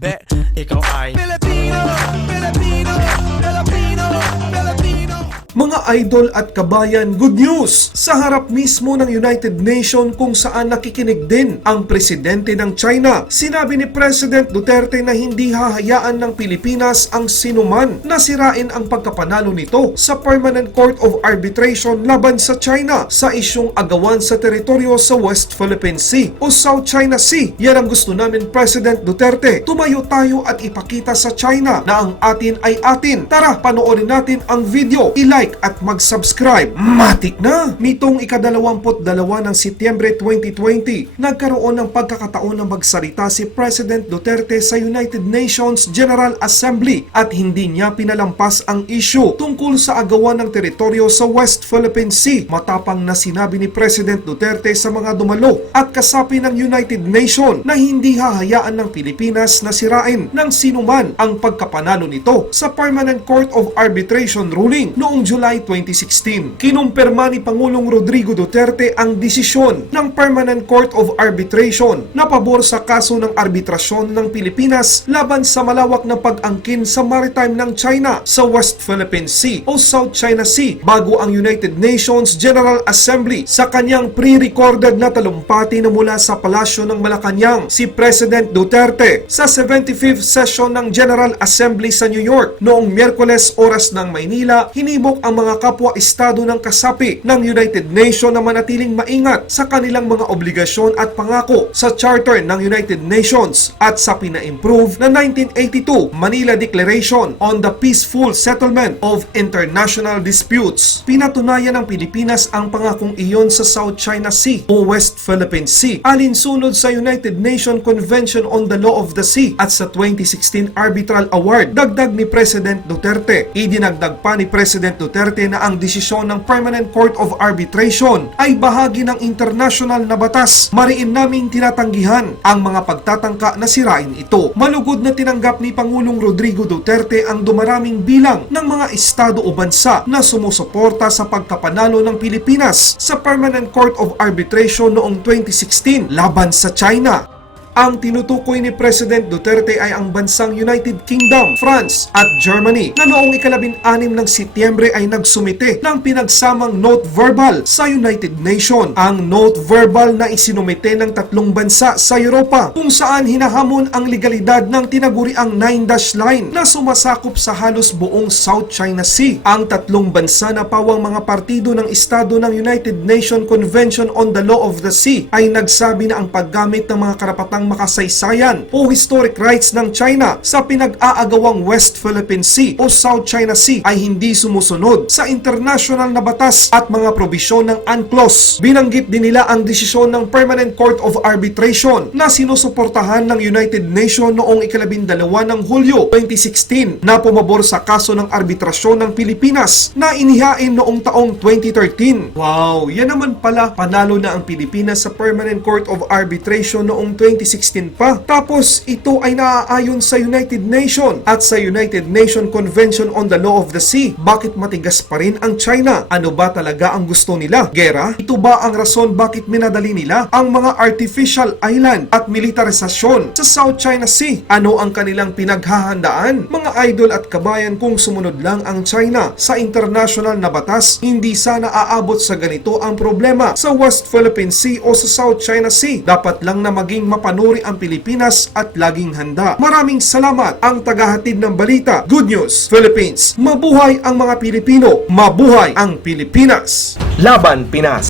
Bet, ikaw ay Filipino, Filipino, Filipino, Filipino. Mga idol at kabayan, good news! Sa harap mismo ng United Nations kung saan nakikinig din ang presidente ng China, sinabi ni President Duterte na hindi hahayaan ng Pilipinas ang sinuman na sirain ang pagkapanalo nito sa Permanent Court of Arbitration laban sa China sa isyung agawan sa teritoryo sa West Philippine Sea o South China Sea. Yan ang gusto namin, President Duterte. Tumayo tayo at ipakita sa China na ang atin ay atin. Tara, panoorin natin ang video. I-like at mag-subscribe. Matik na! Nitong ika-22 ng Setyembre 2020, nagkaroon ng pagkakataon na magsalita si President Duterte sa United Nations General Assembly at hindi niya pinalampas ang issue tungkol sa agawan ng teritoryo sa West Philippine Sea. Matapang na sinabi ni President Duterte sa mga dumalo at kasapi ng United Nations na hindi hahayaan ng Pilipinas na sirain ng sinuman ang pagkapanalo nito sa Permanent Court of Arbitration ruling noong July 2016. Kinumpirma ni Pangulong Rodrigo Duterte ang desisyon ng Permanent Court of Arbitration na pabor sa kaso ng arbitrasyon ng Pilipinas laban sa malawak na pag-angkin sa maritime ng China sa West Philippine Sea o South China Sea bago ang United Nations General Assembly. Sa kanyang pre-recorded na talumpati na mula sa palasyo ng Malacanang, si President Duterte sa 75th session ng General Assembly sa New York noong Miyerkules oras ng Maynila, hinimok ang mga kapwa-estado ng kasapi ng United Nations na manatiling maingat sa kanilang mga obligasyon at pangako sa Charter ng United Nations at sa pina-improve na 1982 Manila Declaration on the Peaceful Settlement of International Disputes. Pinatunayan ng Pilipinas ang pangakong iyon sa South China Sea o West Philippine Sea alinsunod sa United Nations Convention on the Law of the Sea at sa 2016 Arbitral Award. Dagdag ni President Duterte, idinagdag pa ni President Duterte na ang desisyon ng Permanent Court of Arbitration ay bahagi ng international na batas. Mariin naming tinatanggihan ang mga pagtatangka na sirain ito. Malugod na tinanggap ni Pangulong Rodrigo Duterte ang dumaraming bilang ng mga estado o bansa na sumusuporta sa pagkapanalo ng Pilipinas sa Permanent Court of Arbitration noong 2016 laban sa China. Ang tinutukoy ni President Duterte ay ang bansang United Kingdom, France at Germany na noong ika-16 ng Setyembre ay nagsumite ng pinagsamang note verbal sa United Nations. Ang note verbal na isinumite ng tatlong bansa sa Europa kung saan hinahamon ang legalidad ng tinaguriang 9-dash line na sumasakop sa halos buong South China Sea. Ang tatlong bansa na pawang mga partido ng estado ng United Nations Convention on the Law of the Sea ay nagsabi na ang paggamit ng mga karapatang makasaysayan o historic rights ng China sa pinag-aagawang West Philippine Sea o South China Sea ay hindi sumusunod sa international na batas at mga probisyon ng UNCLOS. Binanggit din nila ang desisyon ng Permanent Court of Arbitration na sinusuportahan ng United Nations noong ika-12 ng Hulyo 2016 na pumabor sa kaso ng arbitrasyon ng Pilipinas na inihain noong taong 2013. Wow, yan naman pala, panalo na ang Pilipinas sa Permanent Court of Arbitration noong 2016 pa. Tapos ito ay naaayon sa United Nations at sa United Nations Convention on the Law of the Sea. Bakit matigas pa rin ang China? Ano ba talaga ang gusto nila? Gera? Ito ba ang rason bakit minadali nila ang mga artificial island at militarisasyon sa South China Sea? Ano ang kanilang pinaghahandaan? Mga idol at kabayan, kung sumunod lang ang China sa international na batas, hindi sana aabot sa ganito ang problema sa West Philippine Sea o sa South China Sea. Dapat lang na maging mapanuri ang Pilipinas at laging handa. Maraming salamat ang tagahatid ng balita. Good News Philippines. Mabuhay ang mga Pilipino. Mabuhay ang Pilipinas. Laban Pinas.